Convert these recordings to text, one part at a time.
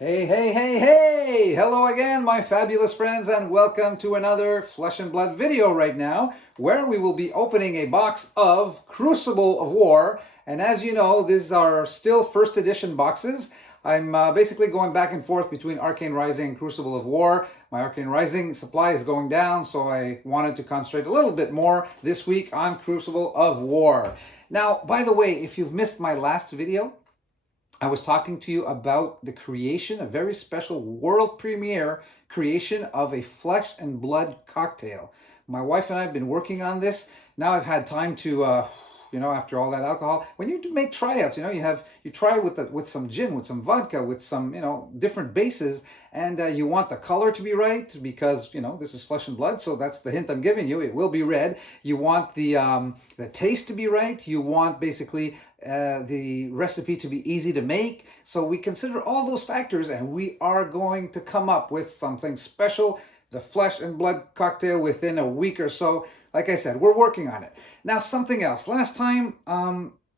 Hey, hey, hey, hey! Hello again, my fabulous friends, and welcome to another Flesh and Blood video right now, where we will be opening a box of Crucible of War. And as you know, these are still first edition boxes. I'm basically going back and forth between Arcane Rising and Crucible of War. My Arcane Rising supply is going down, so I wanted to concentrate a little bit more this week on Crucible of War. Now, by the way, if you've missed my last video, I was talking to you about the creation, a very special world premiere creation of a flesh and blood cocktail. My wife and I have been working on this. Now I've had time to, after all that alcohol, when you make tryouts, you try with some gin, with some vodka, with some, different bases, and you want the color to be right because, this is flesh and blood, so that's the hint I'm giving you. It will be red. You want the taste to be right. You want basically the recipe to be easy to make. So we consider all those factors, and we are going to come up with something special, the flesh and blood cocktail, within a week or so. Like I said, we're working on it. Now, something else. Last time,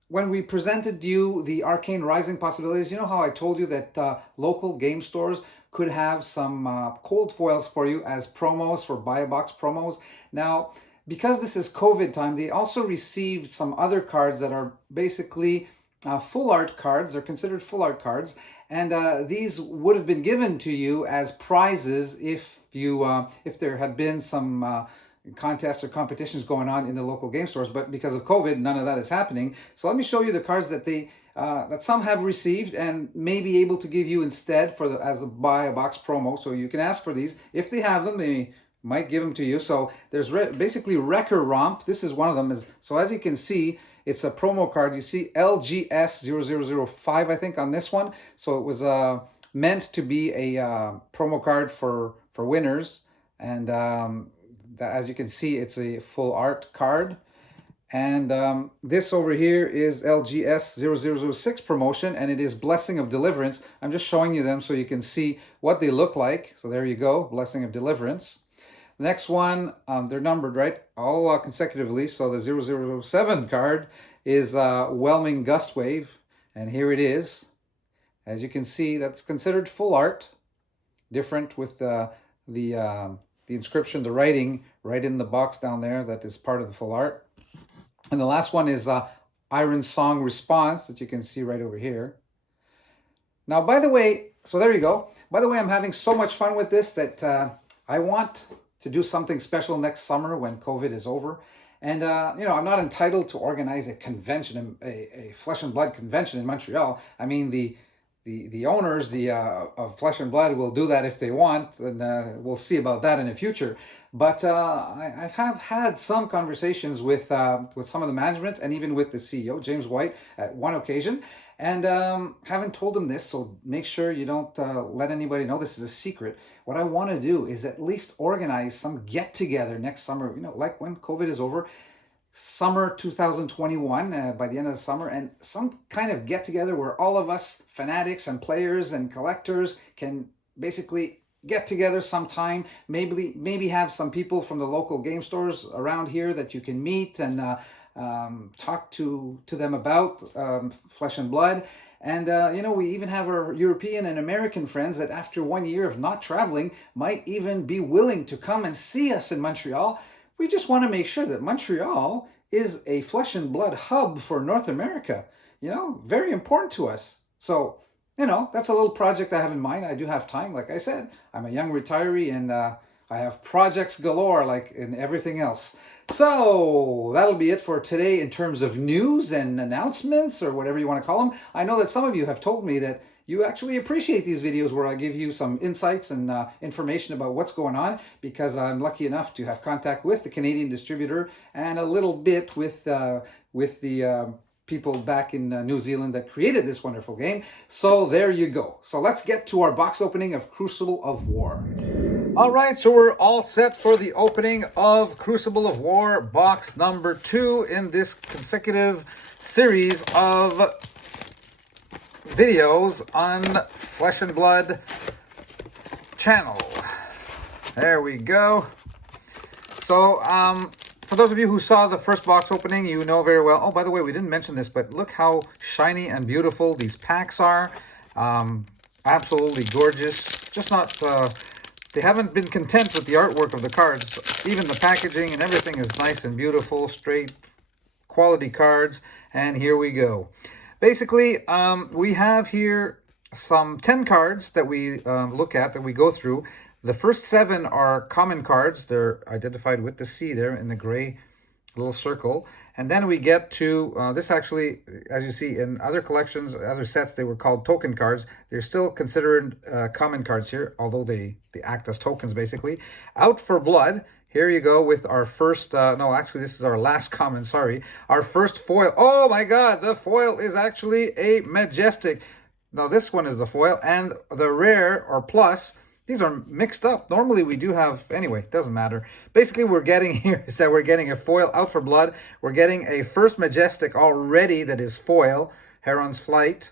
when we presented you the Arcane Rising possibilities, you know how I told you that local game stores could have some cold foils for you as promos, for buy a box promos. Now, because this is COVID time, they also received some other cards that are basically full art cards. They're considered full art cards, and these would have been given to you as prizes if there had been some contests or competitions going on in the local game stores. But because of COVID, none of that is happening. So let me show you the cards that that some have received and may be able to give you instead as a buy a box promo. So you can ask for these if they have them. They might give them to you. So there's basically Wrecker Romp. This is one of them. So as you can see, it's a promo card. You see LGS0005, I think, on this one. So it was meant to be a promo card for winners. And as you can see, it's a full art card. And this over here is LGS0006 promotion, and it is Blessing of Deliverance. I'm just showing you them so you can see what they look like. So there you go, Blessing of Deliverance. The next one, they're numbered, right? All consecutively. So the 0007 card is Whelming Gust Wave. And here it is. As you can see, that's considered full art. Different with the inscription, the writing right in the box down there that is part of the full art. And the last one is Iron Song Response that you can see right over here. Now, by the way, so there you go. By the way, I'm having so much fun with this that I want to do something special next summer when COVID is over. And, I'm not entitled to organize a convention, a Flesh and Blood convention in Montreal. I mean, the owners of Flesh and Blood will do that if they want, and we'll see about that in the future. But I have had some conversations with some of the management and even with the CEO, James White, at one occasion. And haven't told them this, so make sure you don't let anybody know this is a secret. What I want to do is at least organize some get-together next summer, like when COVID is over, summer 2021, by the end of the summer, and some kind of get-together where all of us fanatics and players and collectors can basically get together sometime, maybe have some people from the local game stores around here that you can meet and talk to them about Flesh and Blood. And we even have our European and American friends that after 1 year of not traveling might even be willing to come and see us in Montreal. We just want to make sure that Montreal is a Flesh and Blood hub for North America. Very important to us. So that's a little project I have in mind. I do have time. Like I said, I'm a young retiree, and I have projects galore like in everything else. So that'll be it for today in terms of news and announcements, or whatever you want to call them. I know that some of you have told me that you actually appreciate these videos where I give you some insights and information about what's going on, because I'm lucky enough to have contact with the Canadian distributor and a little bit with the people back in New Zealand that created this wonderful game. So there you go. So let's get to our box opening of Crucible of War. All right, so we're all set for the opening of Crucible of War, box number 2 in this consecutive series of videos on Flesh and Blood channel. There we go. So, for those of you who saw the first box opening, you know very well. Oh, by the way, we didn't mention this, but look how shiny and beautiful these packs are. absolutely gorgeous. Just not, they haven't been content with the artwork of the cards. Even the packaging and everything is nice and beautiful, straight quality cards. And here we go. Basically, we have here some 10 cards that we look at, that we go through. The first 7 are common cards. They're identified with the C there in the gray little circle. And then we get to, this actually, as you see, in other collections, other sets, they were called token cards. They're still considered common cards here, although they act as tokens, basically. Out for Blood. Here you go with our first, no, actually, this is our last common, sorry. Our first foil. Oh, my God, the foil is actually a Majestic. Now, this one is the foil, and the rare, or plus, these are mixed up. Normally, we do have, anyway, doesn't matter. Basically, we're getting here is that we're getting a foil Out for Blood. We're getting a first Majestic already that is foil, Heron's Flight.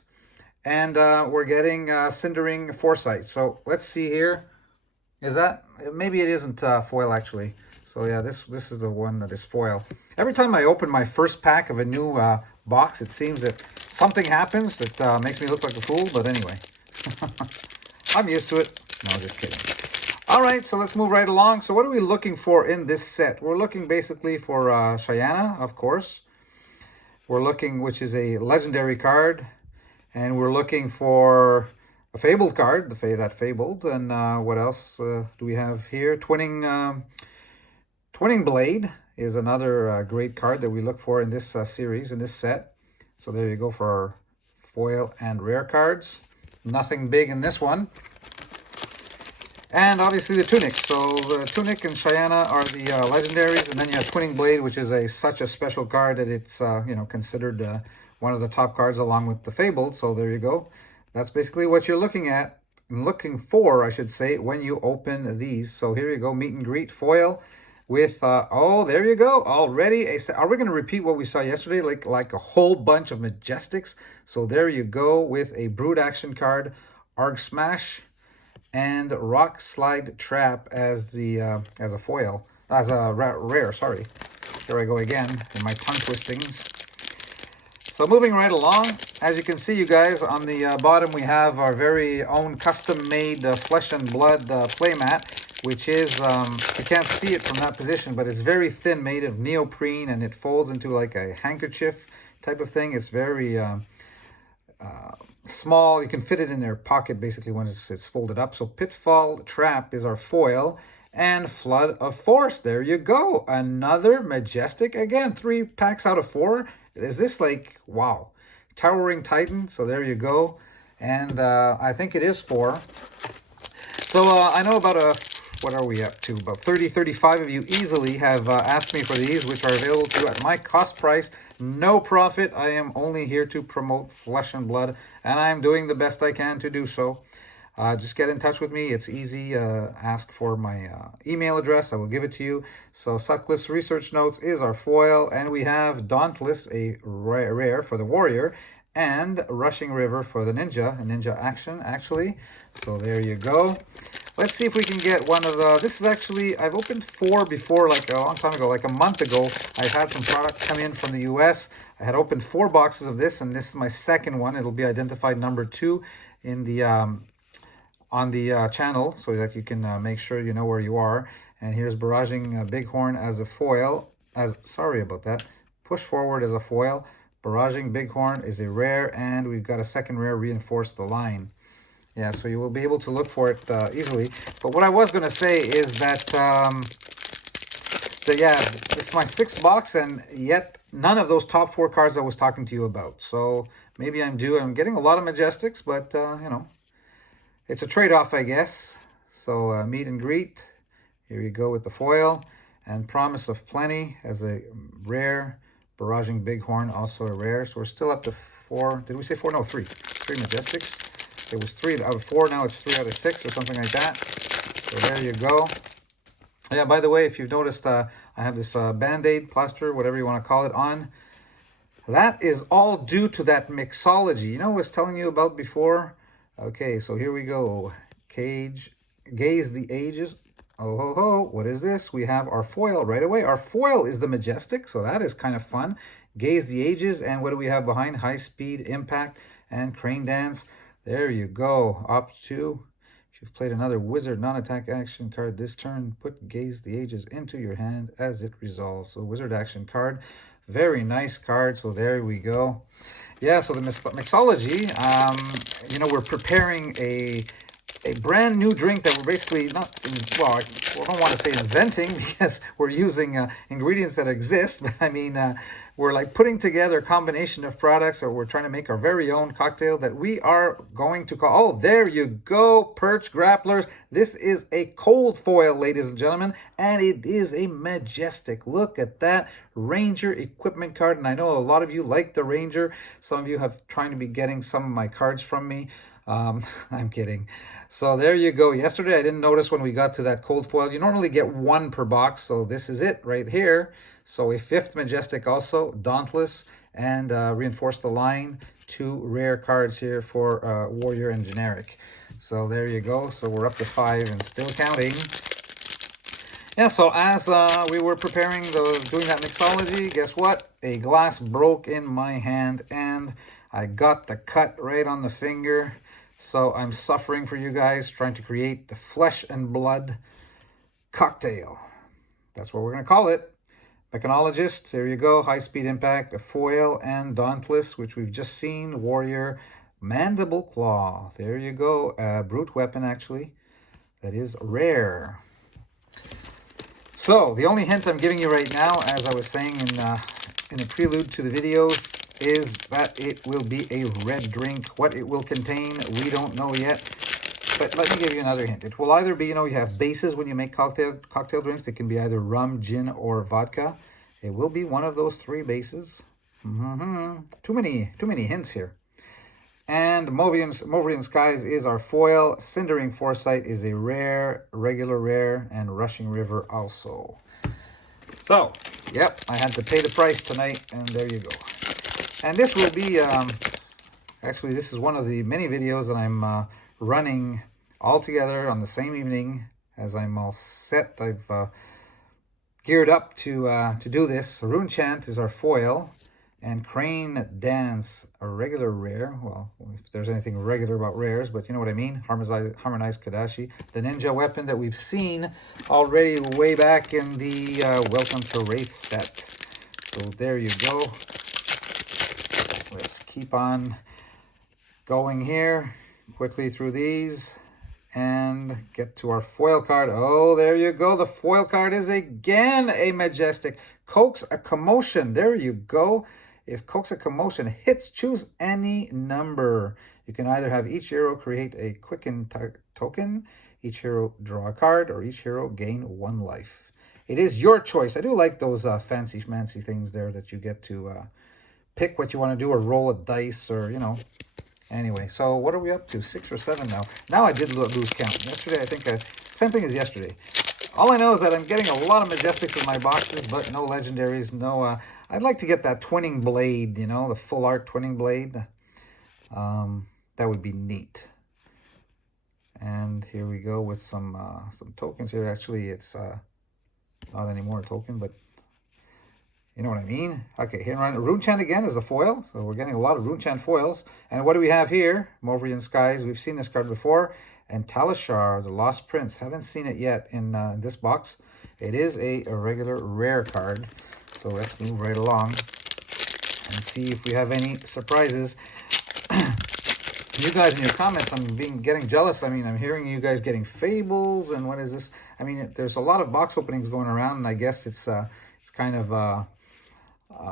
And we're getting Cindering Foresight. So, let's see here. Is that, maybe it isn't foil actually. So yeah, this is the one that is foil. Every time I open my first pack of a new box, it seems that something happens that makes me look like a fool, but anyway. I'm used to it. No, just kidding. All right, so let's move right along. So what are we looking for in this set? We're looking basically for Cheyenne, of course. We're looking, which is a legendary card. And we're looking for a Fabled card, that Fabled. And what else do we have here? Twinning Blade is another great card that we look for in this series, in this set. So there you go for our foil and rare cards. Nothing big in this one. And obviously the Tunic. So the Tunic and Cheyenne are the legendaries. And then you have Twinning Blade, which is such a special card that it's considered one of the top cards along with the Fabled. So there you go. That's basically what you're looking for, I should say, when you open these. So here you go, Meet and Greet foil with, oh, there you go, already. Are we going to repeat what we saw yesterday, like a whole bunch of Majestics? So there you go with a Brood Action card, Arg Smash, and Rock Slide Trap as a foil, as a rare, sorry. Here I go again in my tongue twistings. So moving right along, as you can see, you guys, on the bottom we have our very own custom-made Flesh and Blood playmat, which is, you can't see it from that position, but it's very thin, made of neoprene, and it folds into like a handkerchief type of thing. It's very small. You can fit it in your pocket, basically, when it's folded up. So Pitfall Trap is our foil, and Flood of Force. There you go. Another Majestic. Again, 3 packs out of 4. Is this like, wow, Towering Titan? So there you go. And I think it is 4. So I know about what are we up to? About 30, 35 of you easily have asked me for these, which are available to you at my cost price. No profit. I am only here to promote Flesh and Blood, and I'm doing the best I can to do so. Just get in touch with me. It's easy. Ask for my email address. I will give it to you. So Sutcliffe's Research Notes is our foil. And we have Dauntless, a rare for the Warrior. And Rushing River for the Ninja. A Ninja action, actually. So there you go. Let's see if we can get one of the... This is actually... I've opened 4 before, like a long time ago. Like a month ago, I had some product come in from the US. I had opened 4 boxes of this. And this is my second one. It'll be identified number 2 in the... on the channel, so that you can make sure you know where you are. And here's Barraging Bighorn as a foil. Sorry about that. Push Forward as a foil. Barraging Bighorn is a rare, and we've got a second rare, Reinforce the Line. Yeah, so you will be able to look for it easily. But what I was going to say is that, yeah, this is my 6th box, and yet none of those top 4 cards I was talking to you about. So maybe I'm due. I'm getting a lot of Majestics, but, you know, it's a trade-off, I guess. So Meet and Greet. Here you go with the foil. And Promise of Plenty as a rare. Barraging Bighorn, also a rare. So we're still up to 4. Did we say 4? No, 3. 3 Majestics. It was 3 out of 4. Now it's 3 out of 6 or something like that. So there you go. Yeah, by the way, if you've noticed, I have this Band-Aid, plaster, whatever you want to call it, on. That is all due to that mixology. You know what I was telling you about before? Okay, so here we go. Gaze the Ages. Oh, ho, ho. What is this? We have our foil right away. Our foil is the Majestic, so that is kind of fun. Gaze the Ages, and what do we have behind? High Speed, Impact, and Crane Dance. There you go. Opt 2. If you've played another wizard non-attack action card this turn, put Gaze the Ages into your hand as it resolves. So wizard action card. Very nice card. So there we go. Yeah, so the mixology, you know, we're preparing a brand new drink that we're basically not, well, I don't want to say inventing because we're using ingredients that exist, but I mean, we're like putting together a combination of products that we're trying to make our very own cocktail that we are going to call, oh, there you go, Perch Grapplers. This is a cold foil, ladies and gentlemen, and it is a majestic. Look at that Ranger equipment card, and I know a lot of you like the Ranger. Some of you have trying to be getting some of my cards from me. I'm kidding. So there you go. Yesterday, I didn't notice when we got to that cold foil. You normally get one per box, so this is it right here. So a 5th Majestic also, Dauntless, and Reinforce the Line. 2 rare cards here for Warrior and Generic. So there you go. So we're up to 5 and still counting. Yeah, so as we were preparing, doing that mixology, guess what? A glass broke in my hand, and I got the cut right on the finger. So I'm suffering for you guys, trying to create the flesh and blood cocktail. That's what we're going to call it. Mechanologist, there you go. High speed impact, a foil, and Dauntless, which we've just seen. Warrior, Mandible Claw. There you go. Brute weapon, actually. That is rare. So the only hint I'm giving you right now, as I was saying in the prelude to the videos, is that it will be a red drink. What it will contain, we don't know yet. But let me give you another hint. It will either be, you know, you have bases when you make cocktail drinks. It can be either rum, gin, or vodka. It will be one of those 3 bases. Too many hints here. And Movian Skies is our foil. Cindering Foresight is a rare, regular rare, and Rushing River also. So, yep, I had to pay the price tonight, and there you go. And this will be, actually, this is one of the many videos that I'm running all together on the same evening as I'm all set. I've geared up to do this. Rune Chant is our foil, and Crane Dance, a regular rare. Well, if there's anything regular about rares, but you know what I mean. Harmonized Kadashi, the ninja weapon that we've seen already way back in the Welcome to Wraith set. So there you go. Let's keep on going here quickly through these and get to our foil card. Oh, there you go. The foil card is again a majestic. Coax a Commotion. There you go. If Coax a Commotion hits, choose any number. You can either have each hero create a quicken token, each hero draw a card, or each hero gain 1 life. It is your choice. I do like those fancy schmancy things there that you get to pick what you want to do or roll a dice or, you know. Anyway, so what are we up to? 6 or 7 now. Now I did lose count. Yesterday, I think, same thing as yesterday. All I know is that I'm getting a lot of Majestics in my boxes, but no Legendaries, no, I'd like to get that Twinning Blade, you know, the full art Twinning Blade. That would be neat. And here we go with some tokens here. Actually, it's not anymore a token, but you know what I mean? Okay, here on Rune Chant again is the foil. So we're getting a lot of Rune Chant foils. And what do we have here? Movian Skies. We've seen this card before. And Talishar, the Lost Prince. Haven't seen it yet in this box. It is a regular rare card. So let's move right along and see if we have any surprises. You guys in your comments, I'm getting jealous. I mean, I'm hearing you guys getting Fables. And what is this? I mean, there's a lot of box openings going around. And I guess it's kind of...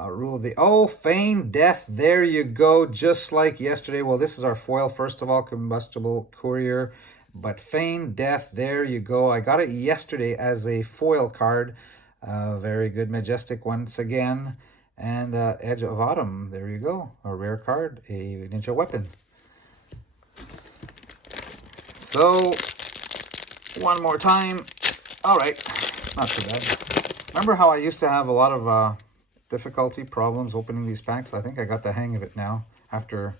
rule of the Feign Death. There you go, just like yesterday. Well, this is our foil, first of all, Combustible Courier, but Feign Death, there you go. I got it yesterday as a foil card. Very good, majestic once again. And Edge of Autumn, there you go, a rare card, a ninja weapon. So one more time. All right, not too bad. Remember how I used to have a lot of difficulty problems opening these packs? I think I got the hang of it now after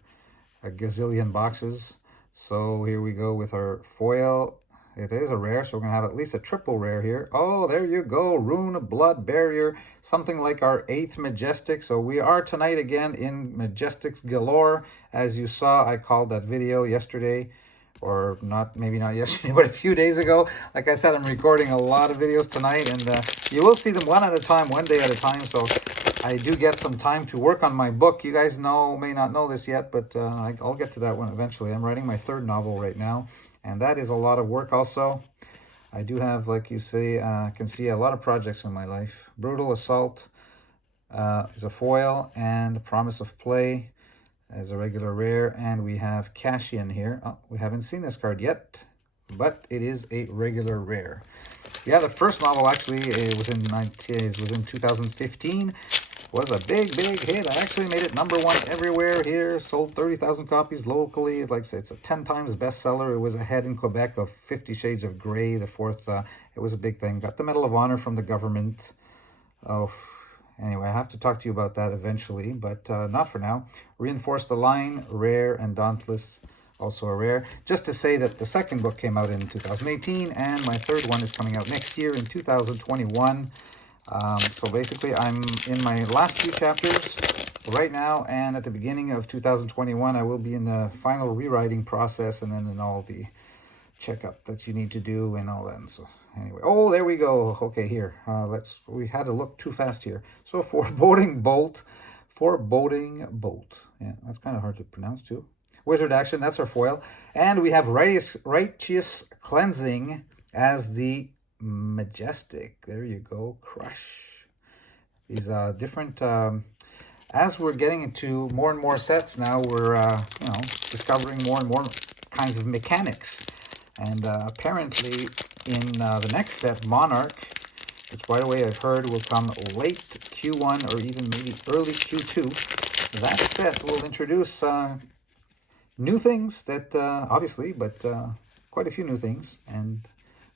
a gazillion boxes. So here we go with our foil. It is a rare, so we're going to have at least a triple rare here. Oh, there you go. Rune of Blood Barrier. Something like our 8th Majestic. So we are tonight again in Majestics galore. As you saw, I called that video yesterday. Or not, maybe not yesterday, but a few days ago. Like I said, I'm recording a lot of videos tonight, and you will see them one at a time, one day at a time. So I do get some time to work on my book. You guys may not know this yet, but I'll get to that one eventually. I'm writing my 3rd novel right now, and that is a lot of work also. I do have, like you say, can see a lot of projects in my life. Brutal Assault is a foil, and Promise of Play as a regular rare, and we have Cash In here. Oh, we haven't seen this card yet, but it is a regular rare. Yeah, the first novel actually was in 2015. Was a big hit. I actually made it #1 everywhere here. Sold 30,000 copies locally. Like I said, it's a 10 times bestseller. It was ahead in Quebec of 50 Shades of Grey, the 4th. It was a big thing. Got the Medal of Honor from the government. Oh. Anyway, I have to talk to you about that eventually, but not for now. Reinforce the Line, rare, and Dauntless, also a rare. Just to say that the 2nd book came out in 2018, and my 3rd one is coming out next year in 2021. So basically, I'm in my last few chapters right now, and at the beginning of 2021, I will be in the final rewriting process, and then in all the checkup that you need to do and all that. And so anyway, oh, there we go. Okay, here, we had to look too fast here. So Foreboding Bolt. Yeah, that's kind of hard to pronounce too. Wizard Action, that's our foil. And we have Righteous Cleansing as the Majestic. There you go. Crush. These different, as we're getting into more and more sets now, we're, discovering more and more kinds of mechanics. And apparently in the next set, Monarch, which by the way I've heard will come late Q1 or even maybe early Q2, that set will introduce new things that, obviously, but quite a few new things. And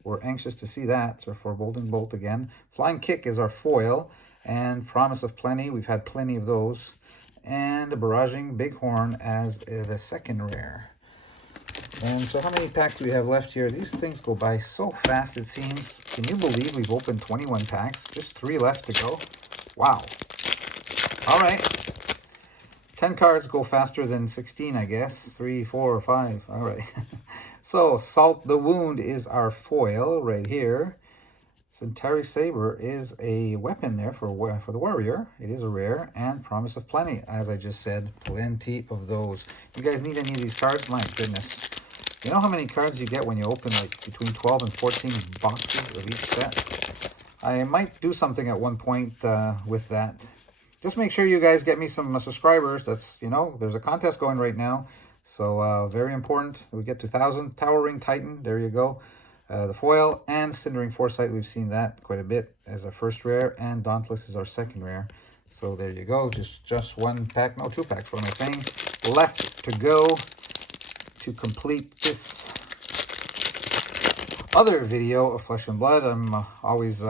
we're anxious to see that. So Foreboding Bolt again. Flying Kick is our foil. And Promise of Plenty, we've had plenty of those. And Barraging Bighorn as the 2nd rare. And so how many packs do we have left here? These things go by so fast, it seems. Can you believe we've opened 21 packs? Just 3 left to go. Wow. All right. 10 cards go faster than 16, I guess. 3, 4, or 5. All right. So Salt the Wound is our foil right here. Centauri Saber is a weapon there for the warrior. It is a rare. And Promise of Plenty, as I just said, plenty of those. You guys need any of these cards? My goodness. You know how many cards you get when you open like between 12 and 14 boxes of each set? I might do something at one point with that. Just make sure you guys get me some subscribers. That's, there's a contest going right now. So very important. We get to 1,000. Towering Titan, there you go. The foil and Cindering Foresight, we've seen that quite a bit as our 1st rare, and Dauntless is our 2nd rare. So there you go, just 1 pack, no 2 packs, what am I saying? Left to go to complete this other video of Flesh and Blood. I'm always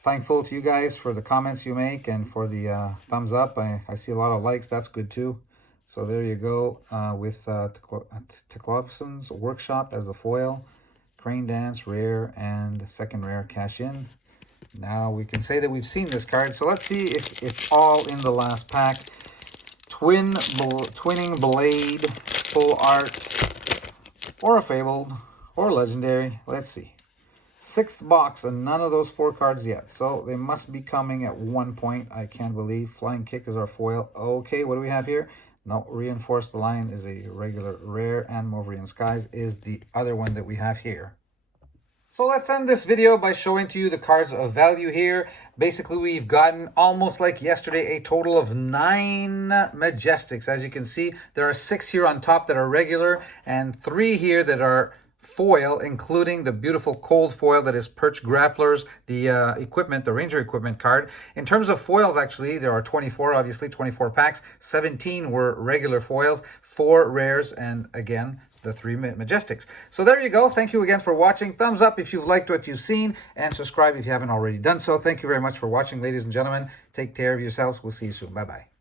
thankful to you guys for the comments you make and for the thumbs up. I see a lot of likes, that's good too. So there you go with Teklovson's Workshop as a foil. Crane Dance, rare, and 2nd rare, Cash In. Now we can say that we've seen this card. So let's see if it's all in the last pack. Twinning Blade, Full Art, or a Fabled, or Legendary. Let's see. 6th box, and none of those 4 cards yet. So they must be coming at one point. I can't believe. Flying Kick is our foil. Okay, what do we have here? No, Reinforce the Line is a regular rare, and Movrian Skies is the other one that we have here. So let's end this video by showing to you the cards of value here. Basically, we've gotten, almost like yesterday, a total of 9 Majestics. As you can see, there are 6 here on top that are regular, and 3 here that are foil, including the beautiful cold foil that is Perch Grapplers, the equipment, the Ranger equipment card. In terms of foils, actually, there are 24, obviously, 24 packs. 17 were regular foils, 4 rares, and again, the 3 Majestics. So there you go. Thank you again for watching. Thumbs up if you've liked what you've seen, and subscribe if you haven't already done so. Thank you very much for watching, ladies and gentlemen. Take care of yourselves. We'll see you soon. Bye-bye.